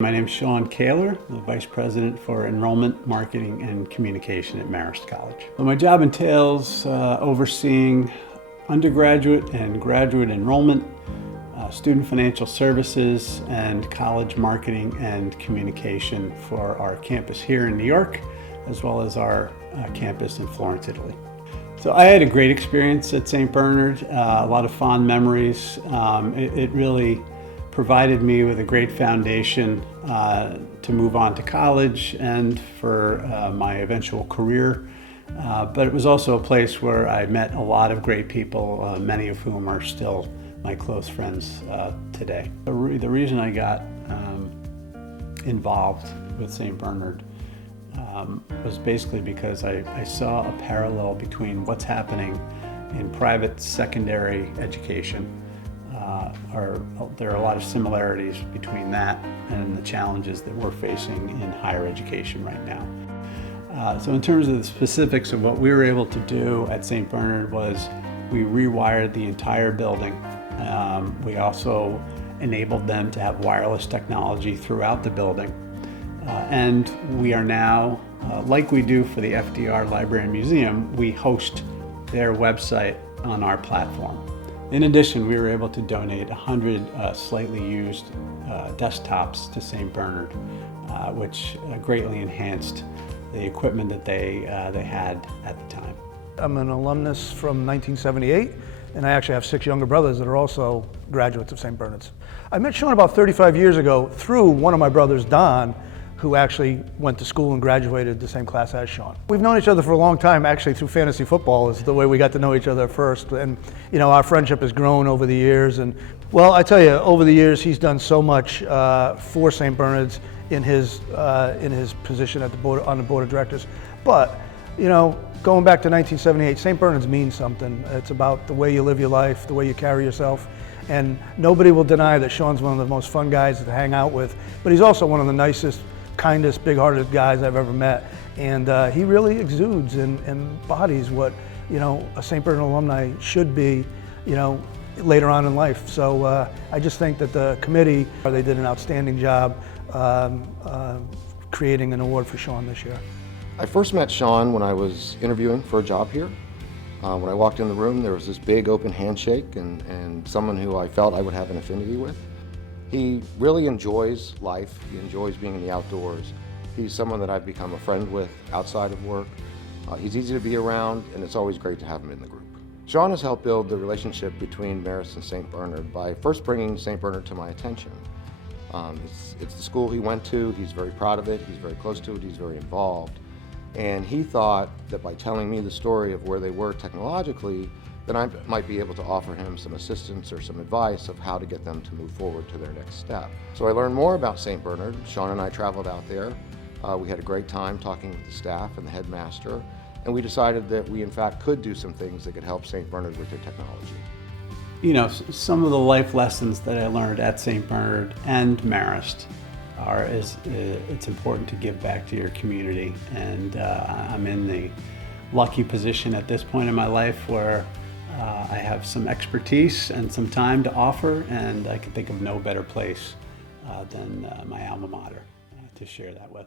My name is Sean Kaylor. I'm the Vice President for Enrollment, Marketing, and Communication at Marist College. My job entails overseeing undergraduate and graduate enrollment, student financial services, and college marketing and communication for our campus here in New York, as well as our campus in Florence, Italy. So I had a great experience at St. Bernard, a lot of fond memories. It really provided me with a great foundation to move on to college and for my eventual career. But it was also a place where I met a lot of great people, many of whom are still my close friends today. The reason I got involved with St. Bernard was basically because I saw a parallel between what's happening in private secondary education. There are a lot of similarities between that and the challenges that we're facing in higher education right now. So in terms of the specifics of what we were able to do at St. Bernard was we rewired the entire building. We also enabled them to have wireless technology throughout the building. And we are now, like we do for the FDR Library and Museum, we host their website on our platform. In addition, we were able to donate 100 slightly used desktops to St. Bernard, which greatly enhanced the equipment that they had at the time. I'm an alumnus from 1978, and I actually have 6 younger brothers that are also graduates of St. Bernard's. I met Sean about 35 years ago through one of my brothers, Don, who actually went to school and graduated the same class as Sean. We've known each other for a long time, actually through fantasy football is the way we got to know each other first. And you know, our friendship has grown over the years. And well, I tell you, over the years, he's done so much for St. Bernard's in his position at the board, on the board of directors. But you know, going back to 1978, St. Bernard's means something. It's about the way you live your life, the way you carry yourself. And nobody will deny that Sean's one of the most fun guys to hang out with, but he's also one of the nicest, kindest, big-hearted guys I've ever met. And he really exudes and embodies what, you know, a St. Bernard alumni should be, you know, later on in life. So I just think that the committee, they did an outstanding job creating an award for Sean this year. I first met Sean when I was interviewing for a job here. When I walked in the room, there was this big open handshake and someone who I felt I would have an affinity with. He really enjoys life. He enjoys being in the outdoors. He's someone that I've become a friend with outside of work. He's easy to be around, and it's always great to have him in the group. Sean has helped build the relationship between Marist and St. Bernard by first bringing St. Bernard to my attention. It's the school he went to. He's very proud of it. He's very close to it. He's very involved. And he thought that by telling me the story of where they were technologically, then I might be able to offer him some assistance or some advice of how to get them to move forward to their next step. So I learned more about St. Bernard. Sean and I traveled out there. We had a great time talking with the staff and the headmaster, and we decided that we in fact could do some things that could help St. Bernard with their technology. You know, some of the life lessons that I learned at St. Bernard and Marist are it's important to give back to your community, and I'm in the lucky position at this point in my life where I have some expertise and some time to offer, and I can think of no better place than my alma mater to share that with.